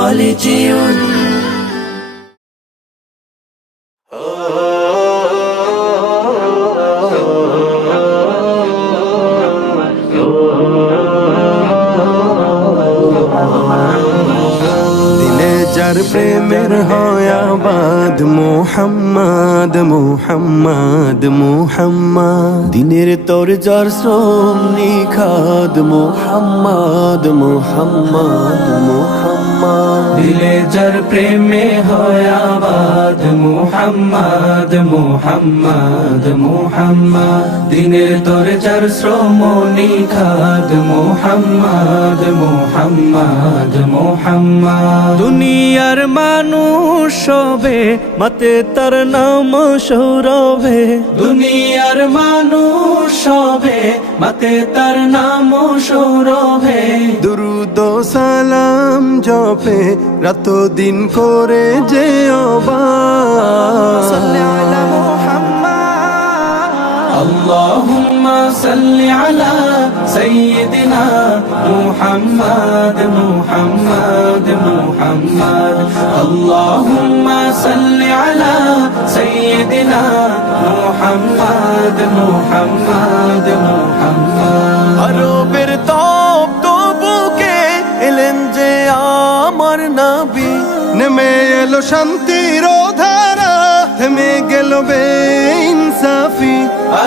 বলে যেও যার প্রেমের হয় আবাদ মোহাম্মদ মোহাম্মদ মোহাম্মদ দিনের তোর যার শ্রম নিখাদ মোহাম্মদ মোহাম্মদ মোহাম্মদ দিলে যার প্রেমে হয় আবাদ মুহাম্মদ মুহাম্মদ মুহাম্মদ দিনের তোর যার শ্রম নিখাদ মুহাম্মদ মুহাম্মদ মুহাম্মদ দুনিয়ার মানুষ সবে মাতে তার নাম সৌরভে। দুনিয়ার মানুষ সবে মাতে তার নাম সৌরভে। দুরুদ সালাম জপে রাত দিন করে যে অবা اللهم صل على سيدنا محمد محمد محمد اللهم صل على سيدنا محمد محمد محمد আরবের তপ্ত বুকে এলেন যে আমার নাবি নেমে এলো শান্তির ধারা থেমে গেল বে ইনসাফি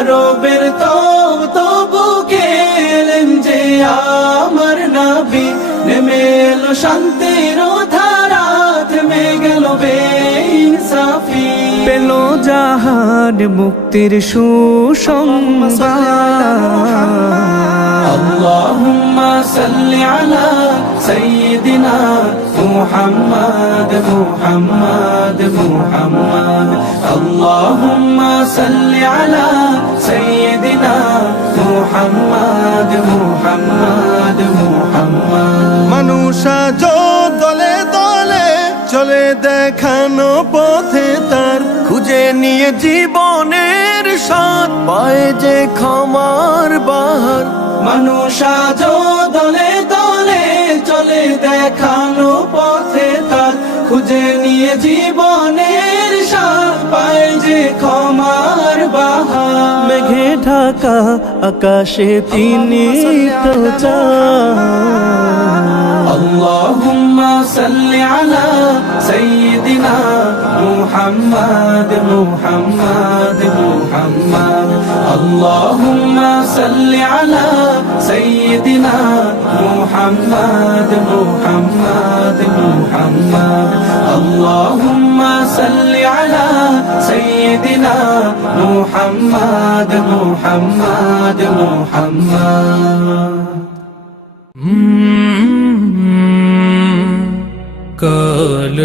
আরবের তব তবু খেলেন যে আমার নাবি। নেমে এলো শান্তির ধারাত মে গেল বেইনসাফি। পেল জাহান মুক্তির সুসংবাদ। আল্লাহুম্মা। صل على سيدنا محمد محمد محمد اللهم صل على سيدنا محمد محمد محمد মানুষ আজ দলে দলে চলে দেখানো পথে তার খুঁজে নিয়ে জীবনের সাথ পায় যে ক্ষমার বাহার মানুষ আজ দলে দলে চলে দেখানো পথে তার। খুঁজে নিয়ে জীবনের সার পায় যে ক্ষমার বাহা মেঘে ঢাকা আকাশে তিনি তো আল্লাহুম্মা সাল্লি আলা সাইয়্যিদিনা মুহাম্মাদ মুহাম্মাদ মুহাম্মাদ। আল্লাহুম্মা সাল্লি আলা محمد محمد محمد اللهم صل على سيدنا محمد محمد محمد কাল